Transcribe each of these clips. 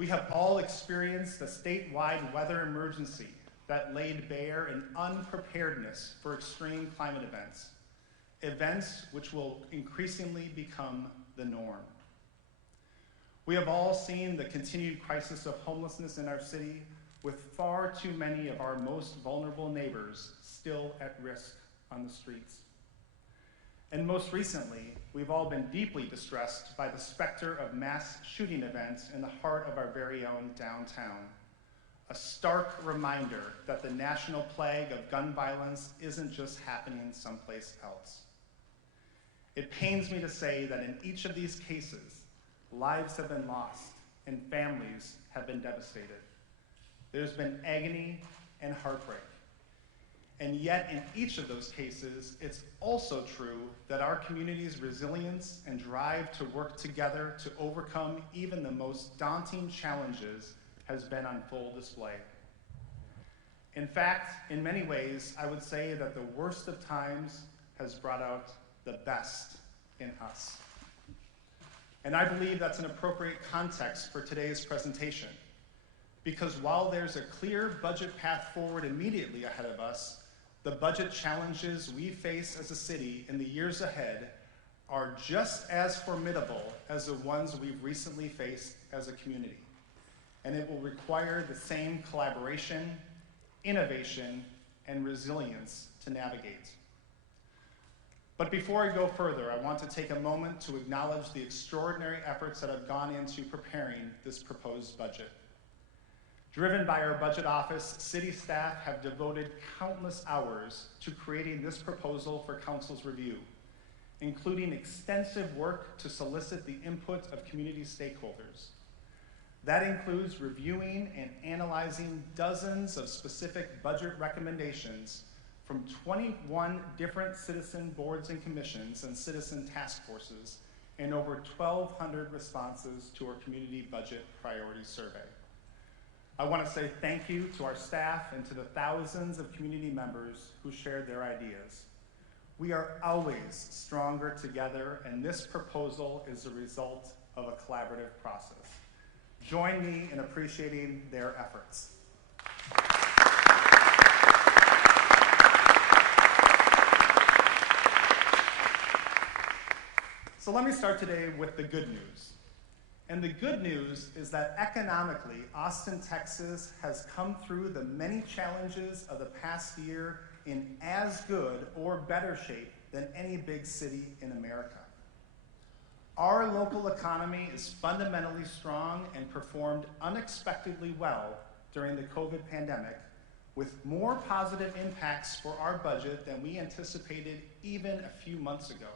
We have all experienced a statewide weather emergency that laid bare an unpreparedness for extreme climate events which will increasingly become the norm. We have all seen the continued crisis of homelessness in our city, with far too many of our most vulnerable neighbors still at risk on the streets. And most recently, we've all been deeply distressed by the specter of mass shooting events in the heart of our very own downtown. A stark reminder that the national plague of gun violence isn't just happening someplace else. It pains me to say that in each of these cases, lives have been lost and families have been devastated. There's been agony and heartbreak. And yet, in each of those cases, it's also true that our community's resilience and drive to work together to overcome even the most daunting challenges has been on full display. In fact, in many ways, I would say that the worst of times has brought out the best in us. And I believe that's an appropriate context for today's presentation, because while there's a clear budget path forward immediately ahead of us, the budget challenges we face as a city in the years ahead are just as formidable as the ones we've recently faced as a community. And it will require the same collaboration, innovation, and resilience to navigate. But before I go further, I want to take a moment to acknowledge the extraordinary efforts that have gone into preparing this proposed budget. Driven by our budget office, city staff have devoted countless hours to creating this proposal for council's review, including extensive work to solicit the input of community stakeholders. That includes reviewing and analyzing dozens of specific budget recommendations from 21 different citizen boards and commissions and citizen task forces, and over 1,200 responses to our community budget priority survey. I want to say thank you to our staff and to the thousands of community members who shared their ideas. We are always stronger together, and this proposal is the result of a collaborative process. Join me in appreciating their efforts. So let me start today with the good news. And the good news is that economically, Austin, Texas has come through the many challenges of the past year in as good or better shape than any big city in America. Our local economy is fundamentally strong and performed unexpectedly well during the COVID pandemic, with more positive impacts for our budget than we anticipated even a few months ago.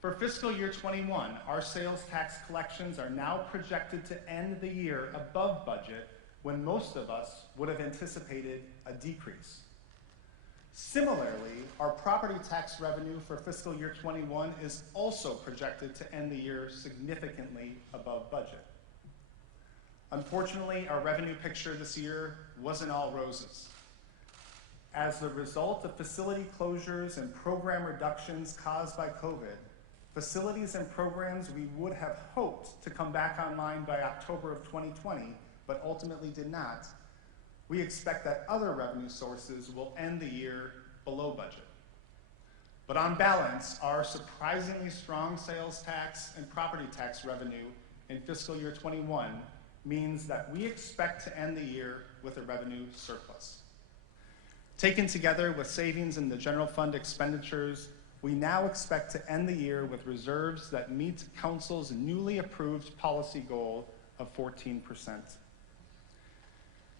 For fiscal year 21, our sales tax collections are now projected to end the year above budget, when most of us would have anticipated a decrease. Similarly, our property tax revenue for fiscal year 21 is also projected to end the year significantly above budget. Unfortunately, our revenue picture this year wasn't all roses. As the result of facility closures and program reductions caused by COVID, facilities and programs we would have hoped to come back online by October of 2020, but ultimately did not, we expect that other revenue sources will end the year below budget. But on balance, our surprisingly strong sales tax and property tax revenue in fiscal year 21 means that we expect to end the year with a revenue surplus. Taken together with savings in the general fund expenditures, we now expect to end the year with reserves that meet Council's newly approved policy goal of 14%.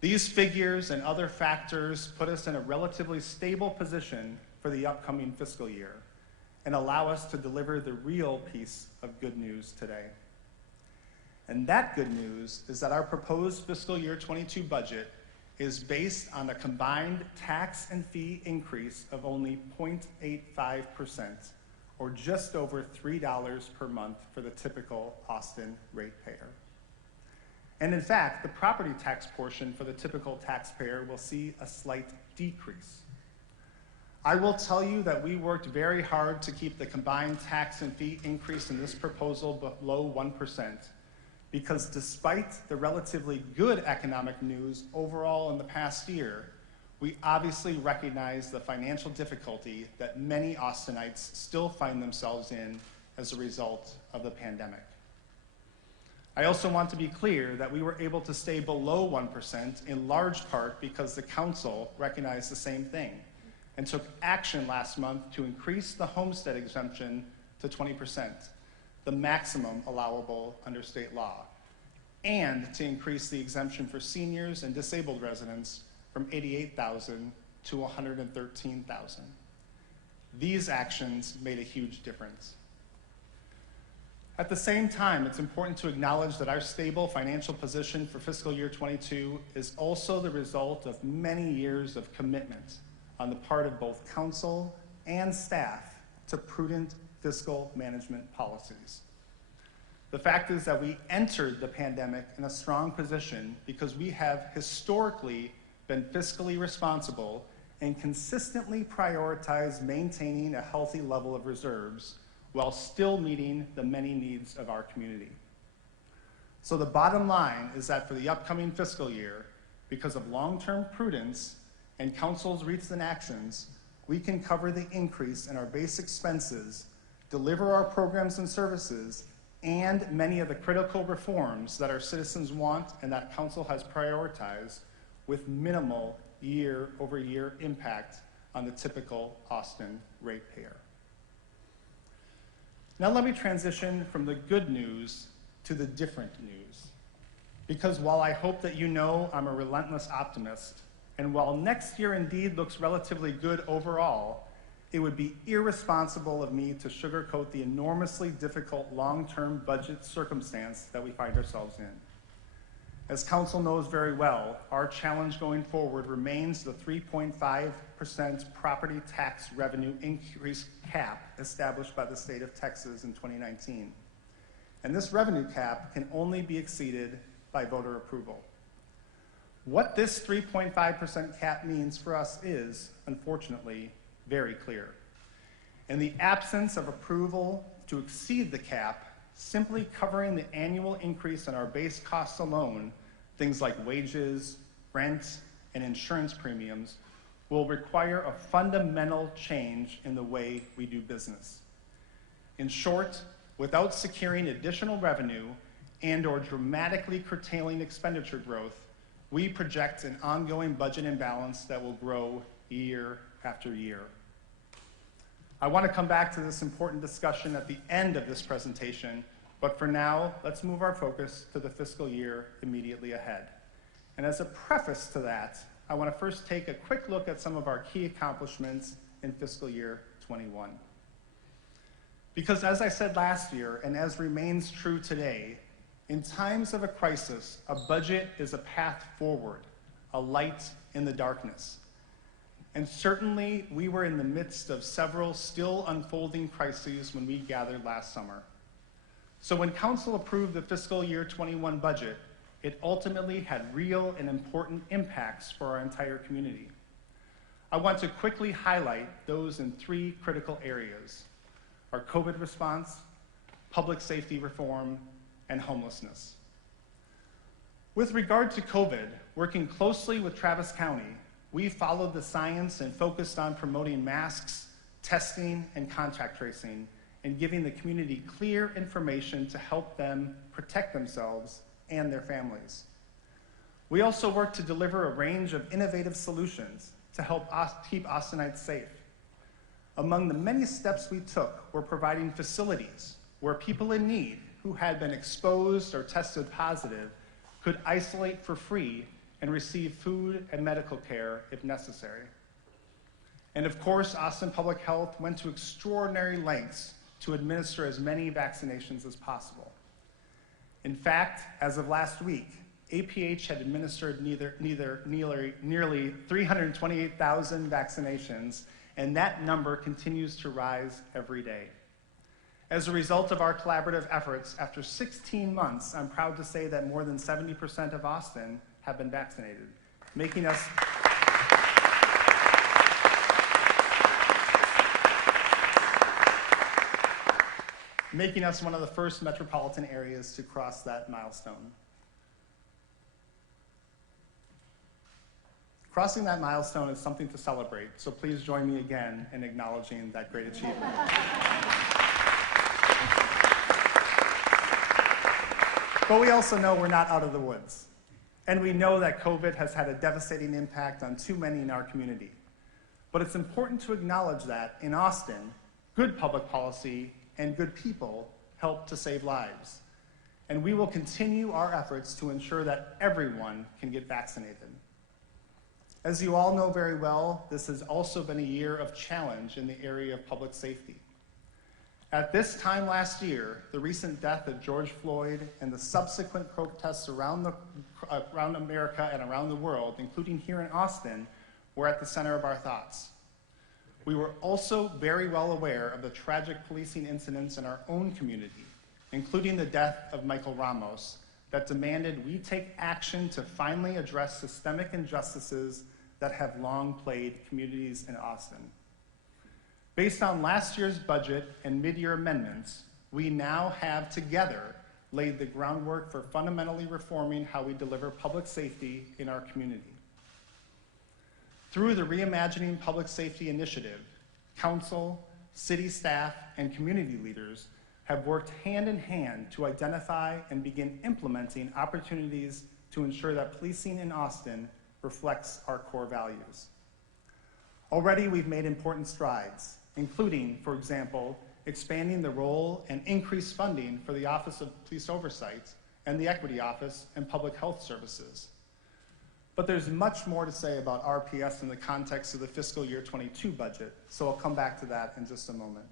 These figures and other factors put us in a relatively stable position for the upcoming fiscal year and allow us to deliver the real piece of good news today. And that good news is that our proposed fiscal year 22 budget is based on a combined tax and fee increase of only 0.85%, or just over $3 per month for the typical Austin ratepayer. And in fact, the property tax portion for the typical taxpayer will see a slight decrease. I will tell you that we worked very hard to keep the combined tax and fee increase in this proposal below 1%, because despite the relatively good economic news overall in the past year, we obviously recognize the financial difficulty that many Austinites still find themselves in as a result of the pandemic. I also want to be clear that we were able to stay below 1% in large part because the council recognized the same thing and took action last month to increase the homestead exemption to 20%, the maximum allowable under state law, and to increase the exemption for seniors and disabled residents from $88,000 to $113,000. These actions made a huge difference. At the same time, it's important to acknowledge that our stable financial position for fiscal year 22 is also the result of many years of commitment on the part of both council and staff to prudent fiscal management policies. The fact is that we entered the pandemic in a strong position because we have historically been fiscally responsible and consistently prioritized maintaining a healthy level of reserves while still meeting the many needs of our community. So the bottom line is that for the upcoming fiscal year, because of long-term prudence and council's recent actions, we can cover the increase in our base expenses, deliver our programs and services, and many of the critical reforms that our citizens want and that council has prioritized with minimal year-over-year impact on the typical Austin ratepayer. Now let me transition from the good news to the different news. Because while I hope that you know I'm a relentless optimist, and while next year indeed looks relatively good overall, it would be irresponsible of me to sugarcoat the enormously difficult long-term budget circumstance that we find ourselves in. As council knows very well, our challenge going forward remains the 3.5% property tax revenue increase cap established by the state of Texas in 2019. And this revenue cap can only be exceeded by voter approval. What this 3.5% cap means for us is, unfortunately, very clear. In the absence of approval to exceed the cap, simply covering the annual increase in our base costs alone, things like wages, rent, and insurance premiums, will require a fundamental change in the way we do business. In short, without securing additional revenue and/or dramatically curtailing expenditure growth, we project an ongoing budget imbalance that will grow year after year. I want to come back to this important discussion at the end of this presentation, but for now, let's move our focus to the fiscal year immediately ahead. And as a preface to that, I want to first take a quick look at some of our key accomplishments in fiscal year 21. Because as I said last year, and as remains true today, in times of a crisis, a budget is a path forward, a light in the darkness. And certainly, we were in the midst of several still unfolding crises when we gathered last summer. So when council approved the fiscal year 21 budget, it ultimately had real and important impacts for our entire community. I want to quickly highlight those in three critical areas: our COVID response, public safety reform, and homelessness. With regard to COVID, working closely with Travis County, we followed the science and focused on promoting masks, testing, and contact tracing, and giving the community clear information to help them protect themselves and their families. We also worked to deliver a range of innovative solutions to help keep Austinites safe. Among the many steps we took were providing facilities where people in need who had been exposed or tested positive could isolate for free and receive food and medical care if necessary. And of course, Austin Public Health went to extraordinary lengths to administer as many vaccinations as possible. In fact, as of last week, APH had administered nearly 328,000 vaccinations, and that number continues to rise every day. As a result of our collaborative efforts, after 16 months, I'm proud to say that more than 70% of Austin have been vaccinated, making us making us one of the first metropolitan areas to cross that milestone. Crossing that milestone is something to celebrate, so please join me again in acknowledging that great achievement. But we also know we're not out of the woods. And we know that COVID has had a devastating impact on too many in our community. But it's important to acknowledge that in Austin, good public policy and good people help to save lives. And we will continue our efforts to ensure that everyone can get vaccinated. As you all know very well, this has also been a year of challenge in the area of public safety. At this time last year, the recent death of George Floyd and the subsequent protests around America and around the world, including here in Austin, were at the center of our thoughts. We were also very well aware of the tragic policing incidents in our own community, including the death of Michael Ramos, that demanded we take action to finally address systemic injustices that have long plagued communities in Austin. Based on last year's budget and mid-year amendments, we now have together laid the groundwork for fundamentally reforming how we deliver public safety in our community. Through the Reimagining Public Safety Initiative, council, city staff, and community leaders have worked hand in hand to identify and begin implementing opportunities to ensure that policing in Austin reflects our core values. Already we've made important strides, including, for example, expanding the role and increased funding for the Office of Police Oversight and the Equity Office and Public Health Services. But there's much more to say about RPS in the context of the fiscal year 22 budget, so I'll come back to that in just a moment.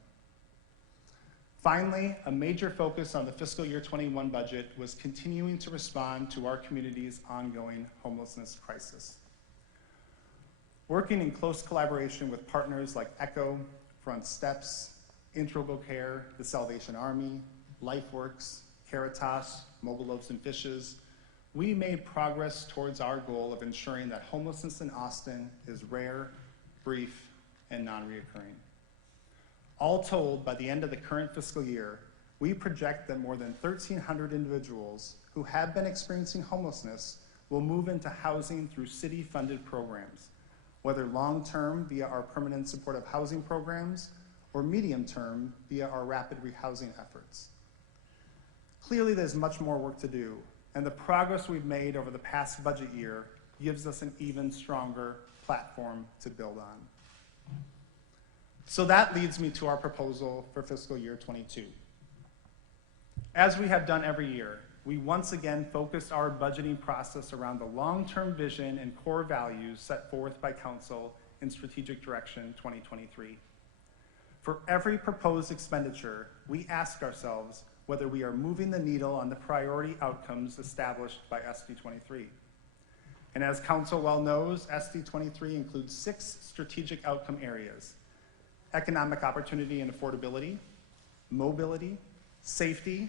Finally, a major focus on the fiscal year 21 budget was continuing to respond to our community's ongoing homelessness crisis. Working in close collaboration with partners like ECHO, Front Steps, Integral Care, the Salvation Army, LifeWorks, Caritas, Mobile Loaves and Fishes, we made progress towards our goal of ensuring that homelessness in Austin is rare, brief, and non-reoccurring. All told, by the end of the current fiscal year, we project that more than 1,300 individuals who have been experiencing homelessness will move into housing through city-funded programs, whether long-term via our permanent supportive housing programs or medium-term via our rapid rehousing efforts. Clearly, there's much more work to do, and the progress we've made over the past budget year gives us an even stronger platform to build on. So that leads me to our proposal for fiscal year 22. As we have done every year, we once again focused our budgeting process around the long-term vision and core values set forth by Council in Strategic Direction 2023. For every proposed expenditure, we ask ourselves whether we are moving the needle on the priority outcomes established by SD 23. And as Council well knows, SD 23 includes 6 strategic outcome areas: economic opportunity and affordability, mobility, safety,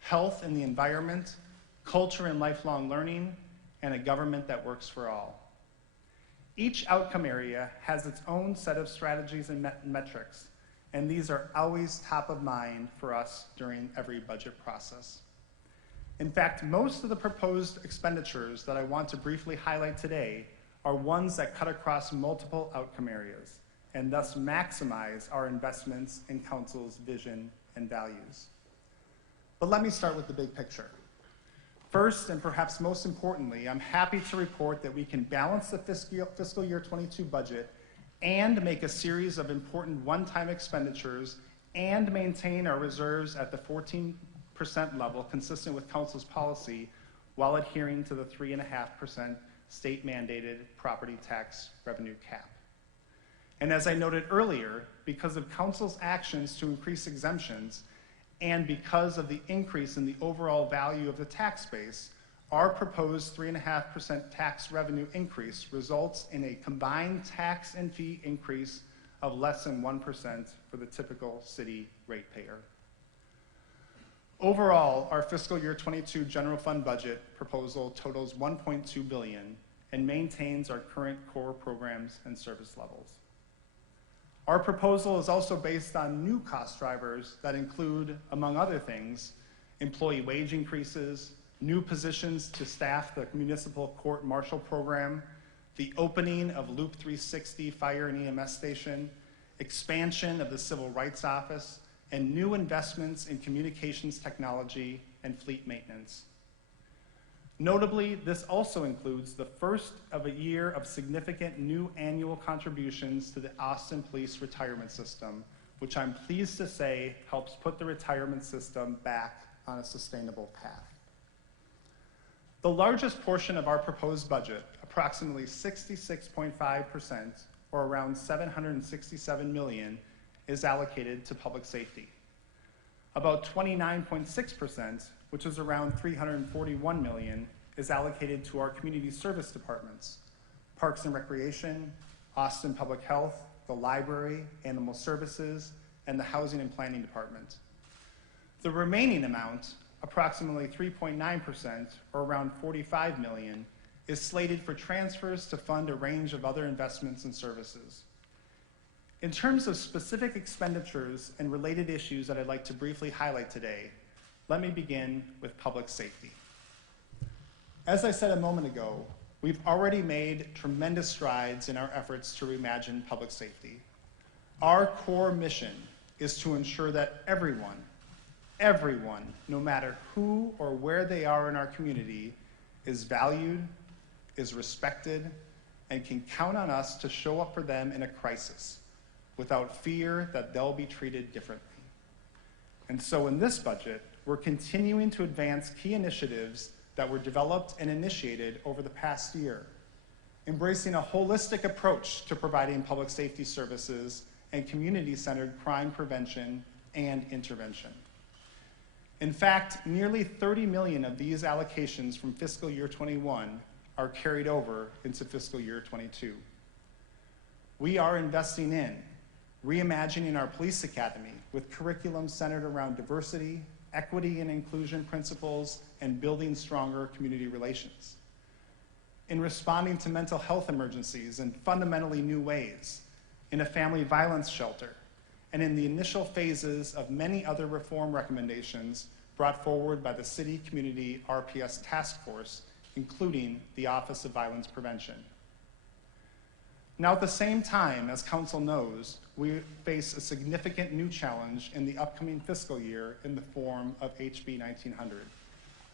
health and the environment, culture and lifelong learning, and a government that works for all. Each outcome area has its own set of strategies and metrics, and these are always top of mind for us during every budget process. In fact, most of the proposed expenditures that I want to briefly highlight today are ones that cut across multiple outcome areas, and thus maximize our investments in Council's vision and values. But let me start with the big picture. First, and perhaps most importantly, I'm happy to report that we can balance the fiscal year 22 budget and make a series of important one-time expenditures and maintain our reserves at the 14% level consistent with Council's policy while adhering to the 3.5% state-mandated property tax revenue cap. And as I noted earlier, because of Council's actions to increase exemptions and because of the increase in the overall value of the tax base, our proposed 3.5% tax revenue increase results in a combined tax and fee increase of less than 1% for the typical city ratepayer. Overall, our fiscal year 22 general fund budget proposal totals $1.2 billion and maintains our current core programs and service levels. Our proposal is also based on new cost drivers that include, among other things, employee wage increases, new positions to staff the municipal court marshal program, the opening of Loop 360 Fire and EMS Station, expansion of the Civil Rights Office, and new investments in communications technology and fleet maintenance. Notably, this also includes the first of a year of significant new annual contributions to the Austin Police Retirement System, which I'm pleased to say helps put the retirement system back on a sustainable path. The largest portion of our proposed budget, approximately 66.5%, or around $767 million, is allocated to public safety. About 29.6%, which is around $341 million, is allocated to our community service departments, Parks and Recreation, Austin Public Health, the Library, Animal Services, and the Housing and Planning Department. The remaining amount, approximately 3.9%, or around $45 million, is slated for transfers to fund a range of other investments and services. In terms of specific expenditures and related issues that I'd like to briefly highlight today, let me begin with public safety. As I said a moment ago, we've already made tremendous strides in our efforts to reimagine public safety. Our core mission is to ensure that everyone, no matter who or where they are in our community, is valued, is respected, and can count on us to show up for them in a crisis without fear that they'll be treated differently. And so in this budget, we're continuing to advance key initiatives that were developed and initiated over the past year, embracing a holistic approach to providing public safety services and community-centered crime prevention and intervention. In fact, nearly 30 million of these allocations from fiscal year 21 are carried over into fiscal year 22. We are investing in reimagining our police academy with curriculum centered around diversity, equity and inclusion principles, and building stronger community relations. In responding to mental health emergencies in fundamentally new ways, in a family violence shelter, and in the initial phases of many other reform recommendations brought forward by the City Community RPS Task Force, including the Office of Violence Prevention. Now, at the same time, as Council knows, we face a significant new challenge in the upcoming fiscal year in the form of HB 1900,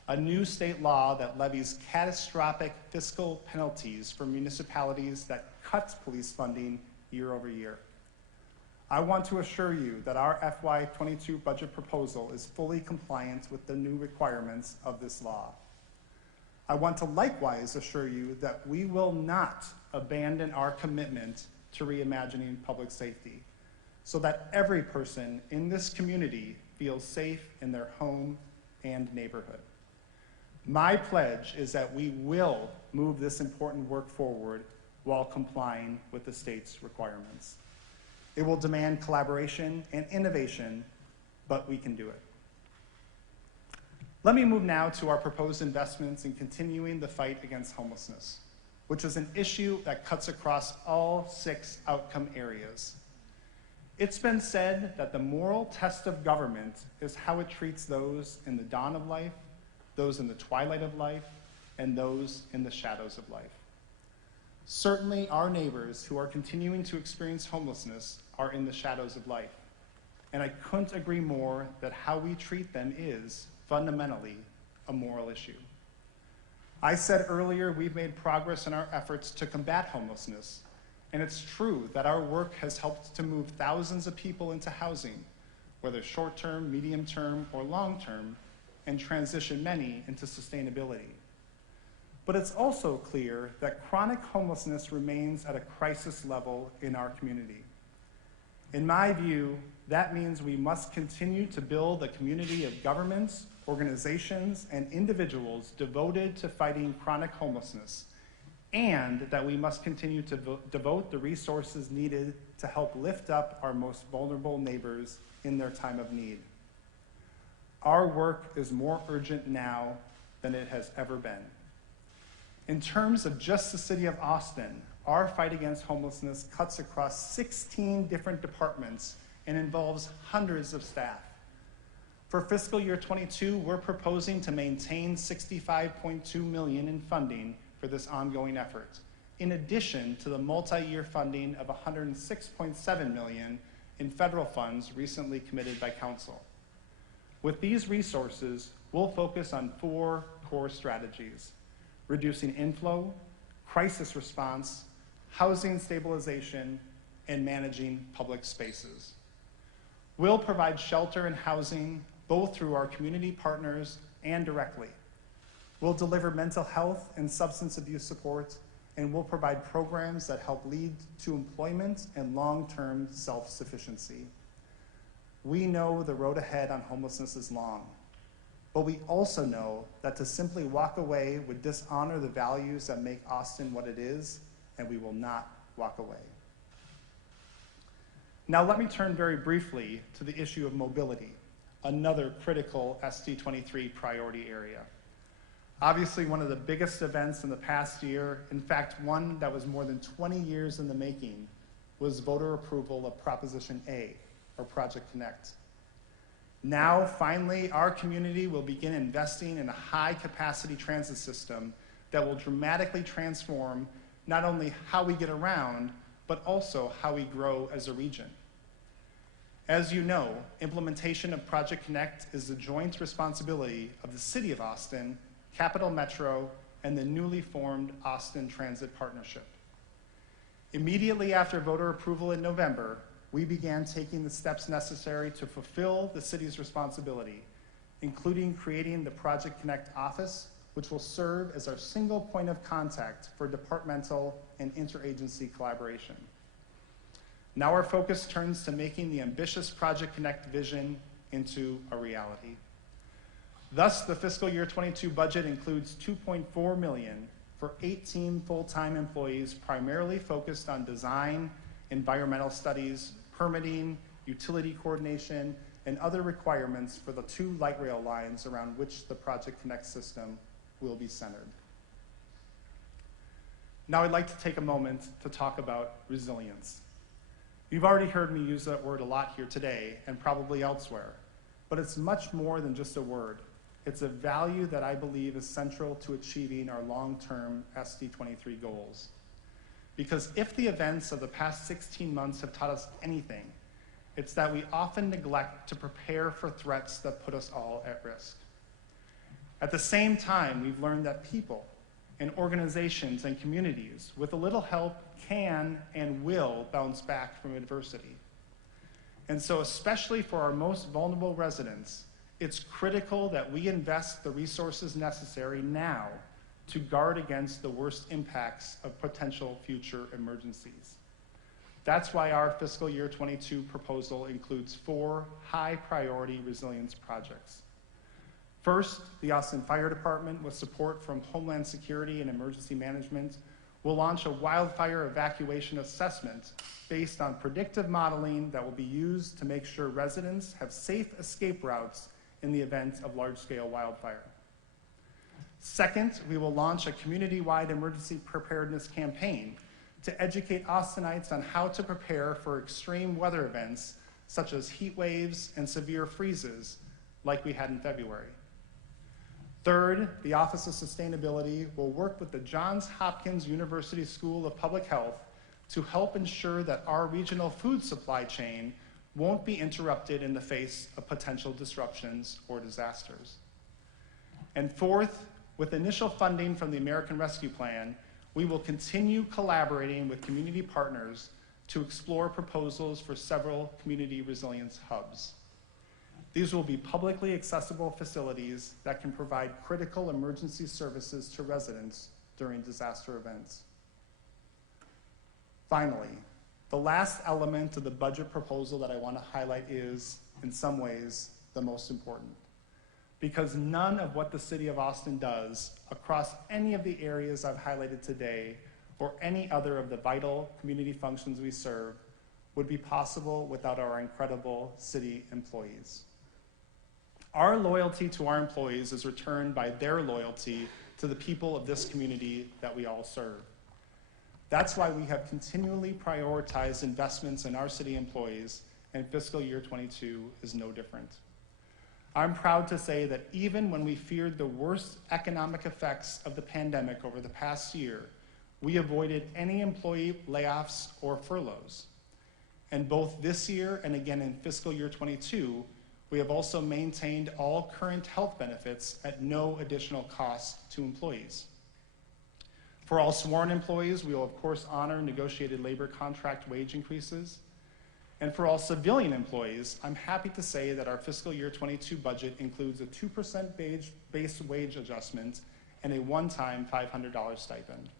a new state law that levies catastrophic fiscal penalties for municipalities that cut police funding year over year. I want to assure you that our FY22 budget proposal is fully compliant with the new requirements of this law. I want to likewise assure you that we will not abandon our commitment to reimagining public safety so that every person in this community feels safe in their home and neighborhood. My pledge is that we will move this important work forward while complying with the state's requirements. It will demand collaboration and innovation, but we can do it. Let me move now to our proposed investments in continuing the fight against homelessness, which is an issue that cuts across all 6 outcome areas. It's been said that the moral test of government is how it treats those in the dawn of life, those in the twilight of life, and those in the shadows of life. Certainly, our neighbors who are continuing to experience homelessness are in the shadows of life, and I couldn't agree more that how we treat them is fundamentally a moral issue. I said earlier we've made progress in our efforts to combat homelessness, and it's true that our work has helped to move thousands of people into housing, whether short-term, medium-term, or long-term, and transition many into sustainability. But it's also clear that chronic homelessness remains at a crisis level in our community. In my view, that means we must continue to build a community of governments, organizations, and individuals devoted to fighting chronic homelessness, and that we must continue to devote the resources needed to help lift up our most vulnerable neighbors in their time of need. Our work is more urgent now than it has ever been. In terms of just the city of Austin, our fight against homelessness cuts across 16 different departments and involves hundreds of staff. For fiscal year 22, we're proposing to maintain $65.2 million in funding for this ongoing effort, in addition to the multi-year funding of $106.7 million in federal funds recently committed by Council. With these resources, we'll focus on 4 core strategies: reducing inflow, crisis response, housing stabilization, and managing public spaces. We'll provide shelter and housing both through our community partners and directly. We'll deliver mental health and substance abuse support, and we'll provide programs that help lead to employment and long-term self-sufficiency. We know the road ahead on homelessness is long, but we also know that to simply walk away would dishonor the values that make Austin what it is, and we will not walk away. Now let me turn very briefly to the issue of mobility, another critical SD23 priority area. Obviously, one of the biggest events in the past year, in fact, one that was more than 20 years in the making, was voter approval of Proposition A, or Project Connect. Now, finally, our community will begin investing in a high-capacity transit system that will dramatically transform not only how we get around, but also how we grow as a region. As you know, implementation of Project Connect is the joint responsibility of the City of Austin, Capital Metro, and the newly formed Austin Transit Partnership. Immediately after voter approval in November, we began taking the steps necessary to fulfill the city's responsibility, including creating the Project Connect office, which will serve as our single point of contact for departmental and interagency collaboration. Now our focus turns to making the ambitious Project Connect vision into a reality. Thus, the fiscal year 22 budget includes $2.4 million for 18 full-time employees primarily focused on design, environmental studies, permitting, utility coordination, and other requirements for the 2 light rail lines around which the Project Connect system will be centered. Now I'd like to take a moment to talk about resilience. You've already heard me use that word a lot here today and probably elsewhere, but it's much more than just a word. It's a value that I believe is central to achieving our long-term SD23 goals. Because if the events of the past 16 months have taught us anything, it's that we often neglect to prepare for threats that put us all at risk. At the same time, we've learned that people and organizations and communities, with a little help, can and will bounce back from adversity. And so, especially for our most vulnerable residents, it's critical that we invest the resources necessary now to guard against the worst impacts of potential future emergencies. That's why our fiscal year 22 proposal includes 4 high-priority resilience projects. First, the Austin Fire Department, with support from Homeland Security and Emergency Management, will launch a wildfire evacuation assessment based on predictive modeling that will be used to make sure residents have safe escape routes in the event of large-scale wildfire. Second, we will launch a community-wide emergency preparedness campaign to educate Austinites on how to prepare for extreme weather events such as heat waves and severe freezes like we had in February. Third, the Office of Sustainability will work with the Johns Hopkins University School of Public Health to help ensure that our regional food supply chain won't be interrupted in the face of potential disruptions or disasters. And fourth, with initial funding from the American Rescue Plan, we will continue collaborating with community partners to explore proposals for several community resilience hubs. These will be publicly accessible facilities that can provide critical emergency services to residents during disaster events. Finally, the last element of the budget proposal that I want to highlight is, in some ways, the most important. Because none of what the City of Austin does across any of the areas I've highlighted today or any other of the vital community functions we serve would be possible without our incredible city employees. Our loyalty to our employees is returned by their loyalty to the people of this community that we all serve. That's why we have continually prioritized investments in our city employees, and fiscal year 22 is no different. I'm proud to say that even when we feared the worst economic effects of the pandemic over the past year, we avoided any employee layoffs or furloughs. And both this year and again in fiscal year 22, we have also maintained all current health benefits at no additional cost to employees. For all sworn employees, we will of course honor negotiated labor contract wage increases. And for all civilian employees, I'm happy to say that our fiscal year 22 budget includes a 2% base wage adjustment and a one-time $500 stipend.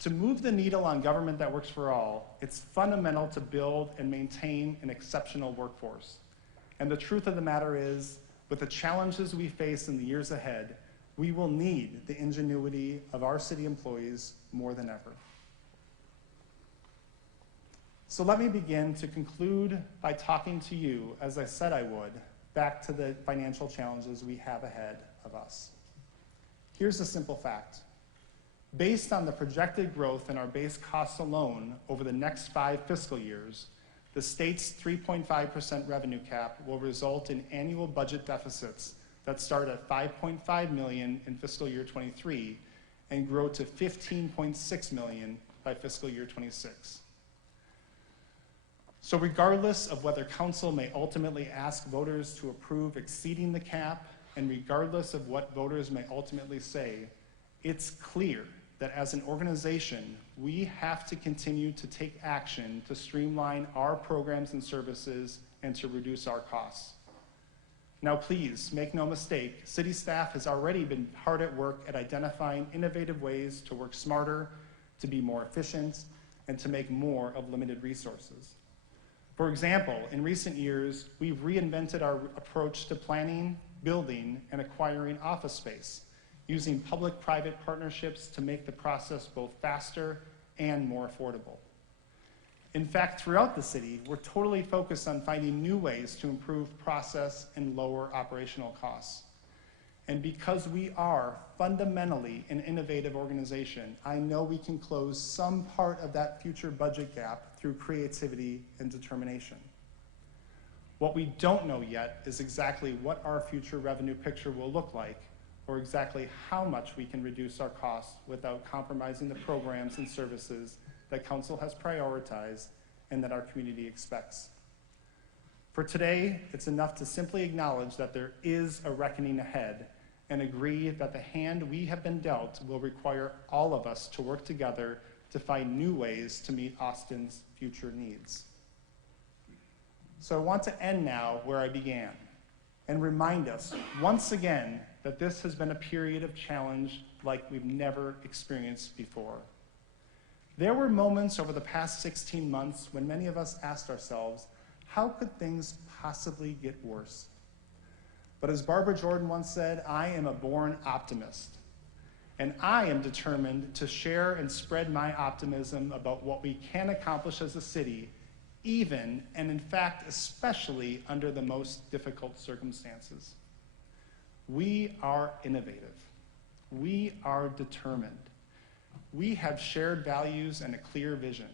To move the needle on government that works for all, it's fundamental to build and maintain an exceptional workforce. And the truth of the matter is, with the challenges we face in the years ahead, we will need the ingenuity of our city employees more than ever. So let me begin to conclude by talking to you, as I said I would, back to the financial challenges we have ahead of us. Here's a simple fact. Based on the projected growth in our base costs alone over the next 5 fiscal years, the state's 3.5% revenue cap will result in annual budget deficits that start at $5.5 million in fiscal year 23 and grow to $15.6 million by fiscal year 26. So regardless of whether council may ultimately ask voters to approve exceeding the cap, and regardless of what voters may ultimately say, it's clear that as an organization, we have to continue to take action to streamline our programs and services and to reduce our costs. Now please, make no mistake, city staff has already been hard at work at identifying innovative ways to work smarter, to be more efficient, and to make more of limited resources. For example, in recent years, we've reinvented our approach to planning, building, and acquiring office space, using public-private partnerships to make the process both faster and more affordable. In fact, throughout the city, we're totally focused on finding new ways to improve process and lower operational costs. And because we are fundamentally an innovative organization, I know we can close some part of that future budget gap through creativity and determination. What we don't know yet is exactly what our future revenue picture will look like, or exactly how much we can reduce our costs without compromising the programs and services that council has prioritized and that our community expects. For today, it's enough to simply acknowledge that there is a reckoning ahead and agree that the hand we have been dealt will require all of us to work together to find new ways to meet Austin's future needs. So I want to end now where I began and remind us once again that this has been a period of challenge like we've never experienced before. There were moments over the past 16 months when many of us asked ourselves, how could things possibly get worse? But as Barbara Jordan once said, I am a born optimist. And I am determined to share and spread my optimism about what we can accomplish as a city, even, and in fact, especially under the most difficult circumstances. We are innovative. We are determined. We have shared values and a clear vision.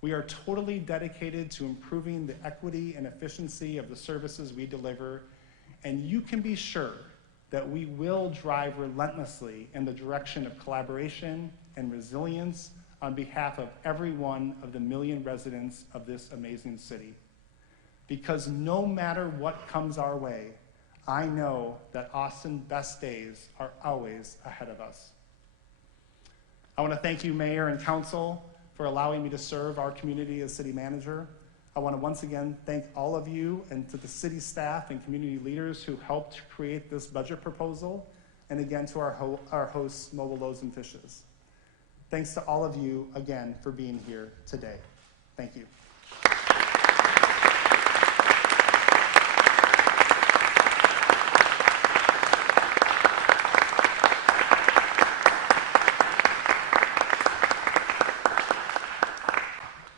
We are totally dedicated to improving the equity and efficiency of the services we deliver, and you can be sure that we will drive relentlessly in the direction of collaboration and resilience on behalf of every one of the million residents of this amazing city. Because no matter what comes our way, I know that Austin's best days are always ahead of us. I want to thank you, Mayor and Council, for allowing me to serve our community as city manager. I want to once again thank all of you and to the city staff and community leaders who helped create this budget proposal, and again to our hosts, Mobile Loaves and Fishes. Thanks to all of you again for being here today. Thank you.